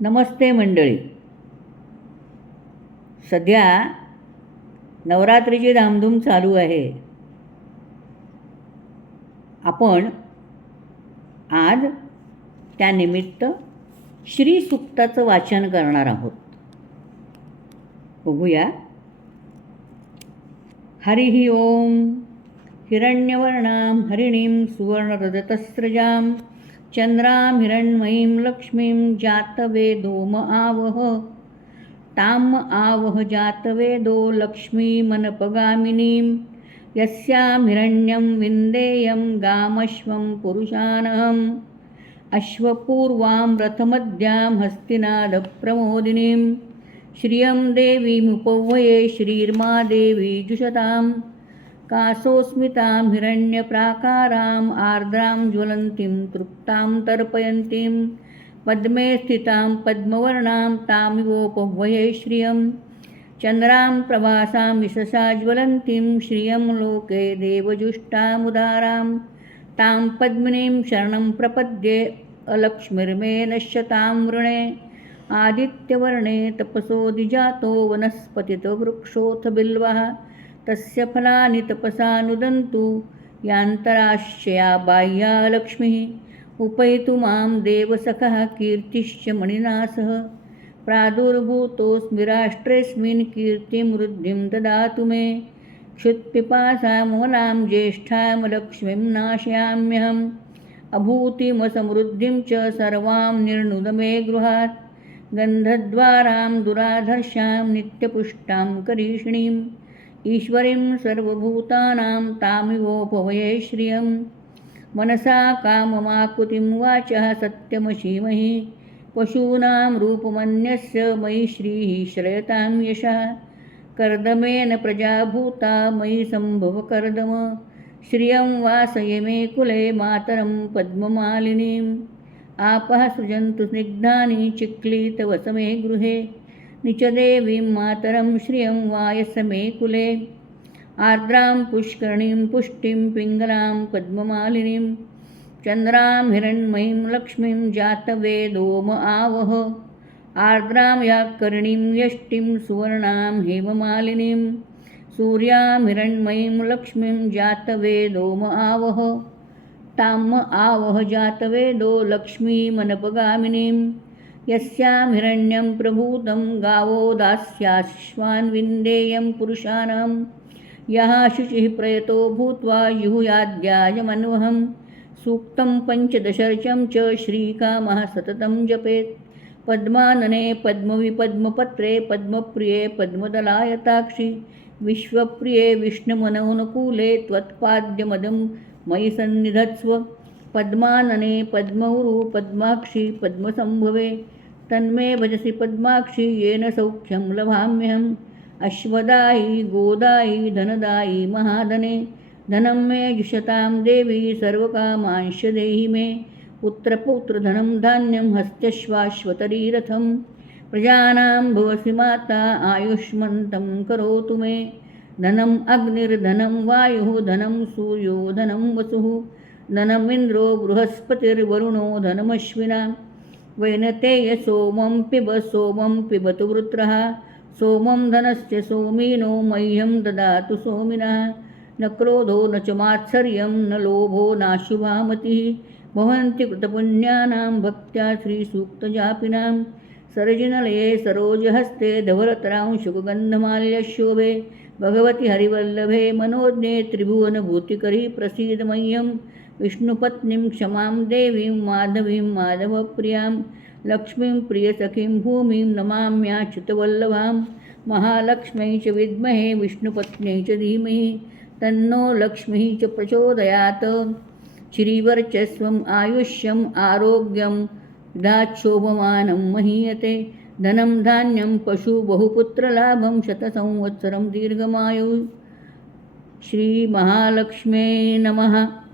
नमस्ते मंडळी. सध्या नवरात्रीची धामधूम चालू आहे. आपण आज त्यानिमित्त श्रीसुक्ताचं वाचन करणार आहोत. बघूया. हरिः ओम हिरण्यवर्णां हरिणीं सुवर्णरजतस्रजां चन्द्रां हिरण्मयीं लक्ष्मीं जातवेदोम आवह। ताम आवह जातवेदो लक्ष्मीमनपगामिनीं। यस्यां हिरण्यं विन्देयं गामश्वं पुरुषानहम्। अश्वपूर्वां रथमद्यां हस्तिनादप्रमोदिनीं। श्रियं देवीमुपह्वये श्रीर्मा देवी जुषताम्। कासोस्मितां हिरण्यप्राकाराम् आर्द्रां ज्वलन्तीं, तृप्तां तर्पयन्तीं, पद्मे स्थितां पद्मवर्णां तामिवोपह्वये श्रियं, चन्द्रां प्रभासां विशसा ज्वलन्तीं श्रियं लोके देवजुष्टामुदारां, तां पद्मिनीं शरणं प्रपद्ये अलक्ष्मीर्मे नश्यतां वृणे, आदित्यवर्णे तपसोऽधिजातो वनस्पतितो वृक्षोऽथ बिल्वः तस्य फलानि तपसा नुदन्तु। यान्तराश्चया बाह्या लक्ष्मीः उपैतु मां देवसखः कीर्तिश्च मणिना सह प्रादुर्भूतोऽस्मि राष्ट्रेऽस्मिन् कीर्तिं वृद्धिं ददातु मे। क्षुत्पिपासामलां ज्येष्ठां लक्ष्मीं नाशयाम्यहम्। अभूतिमसमृद्धिं च सर्वां निर्णुद मे गृहात्। गन्धद्वारां दुराधर्षां नित्यपुष्टां करीषिणीम्। ईश्वरीं सर्वभूतानां तामिवोपवये श्रियं। मनसा काममाकुतिं वाचः सत्यमशीमहि पशूनां रूपमन्यस्य मयि श्रीः श्रयतां यशः। कर्दमेन प्रजाभूता मयि सम्भवकर्दम श्रियं वासय मे कुले मातरं पद्ममालिनीम्। आपः सृजन्तु स्निग्धानि चिक्लीतवसमे गृहे। निचदेवीं मातरं श्रियं वायसमे कुले आर्द्रां पुष्करणीं, पुष्टिं पिङ्गलां, पद्ममालिनीं। चन्द्रां हिरण्मयीं, लक्ष्मीं जातवेदोम आवह। आर्द्रां याकर्णीं यष्टिं सुवर्णां हेममालिनीं। सूर्यां हिरण्मयीं, लक्ष्मीं जातवेदोम आवह। ताम आवह जातवेदो लक्ष्मीमनपगामिनीं यस्यां हिरण्यं प्रभूतं गावो दास्याश्वान् विन्देयं पुरुषाणां। यः शुचिः प्रयतो भूत्वा युहुयाद्यायमन्वहं सूक्तं पञ्चदशर्चं च श्रीकामः सततं जपेत्। पद्मानने पद्मविपद्मपत्रे पद्मप्रिये पद्मदलायताक्षि विश्वप्रिये विष्णुमनोनुकूले त्वत्पाद्यमदं मयि सन्निधत्स्व। पद्मानने पद्मौरु पद्माक्षि पद्मसम्भवे तन्मे भजसि पद्माक्षि येन सौख्यं लभाम्यहम्। अश्वदायी, गोदायी, धनदायी, महाधने, धनं मे जुषतां देवी सर्वकामांश देहि मे। पुत्रपौत्रधनं धान्यं हस्त्यश्वाश्वतरीरथं प्रजानां भवसि माता, आयुष्मन्तं करोतु मे। धनम् अग्निर्धनं वायुः, धनं सूर्यो, धनं वसुः। बृहस्पतिर्वरुणो, धनमश्विना। वैनतेय सोमं पिब सोमं पिबतु वृत्रः। सोमं धनस्य सोमीनो मह्यं ददातु सोमिनः। न क्रोधो न च मात्सर्यं न लोभो नाशुभा मतिः भवन्ति कृतपुण्यानां भक्त्या श्रीसूक्तजापिनां। सरजिनलये सरोजहस्ते धवरतरां शुकगन्धमाल्यशोभे भगवति हरिवल्लभे मनोज्ञे त्रिभुवनभूतिकरी प्रसीद मह्यं विष्णुपत्नीं क्षमां, देवीं माधवीं, माधवप्रियाँ, लक्ष्मीं प्रियसखीं, भूमिं नमाम्याच्युतवल्लभां महालक्ष्म्यै च विद्महे विष्णुपत्न्यै च धीमहि, तन्नो लक्ष्मीः च प्रचोदयात्। श्रीवर्चस्वम् आयुष्यम् आरोग्यं दाच्छोभमानं महीयते। धनं धान्यं, पशु बहुपुत्रलाभं, शतसंवत्सरं दीर्घमायु। श्रीमहालक्ष्मे नमः।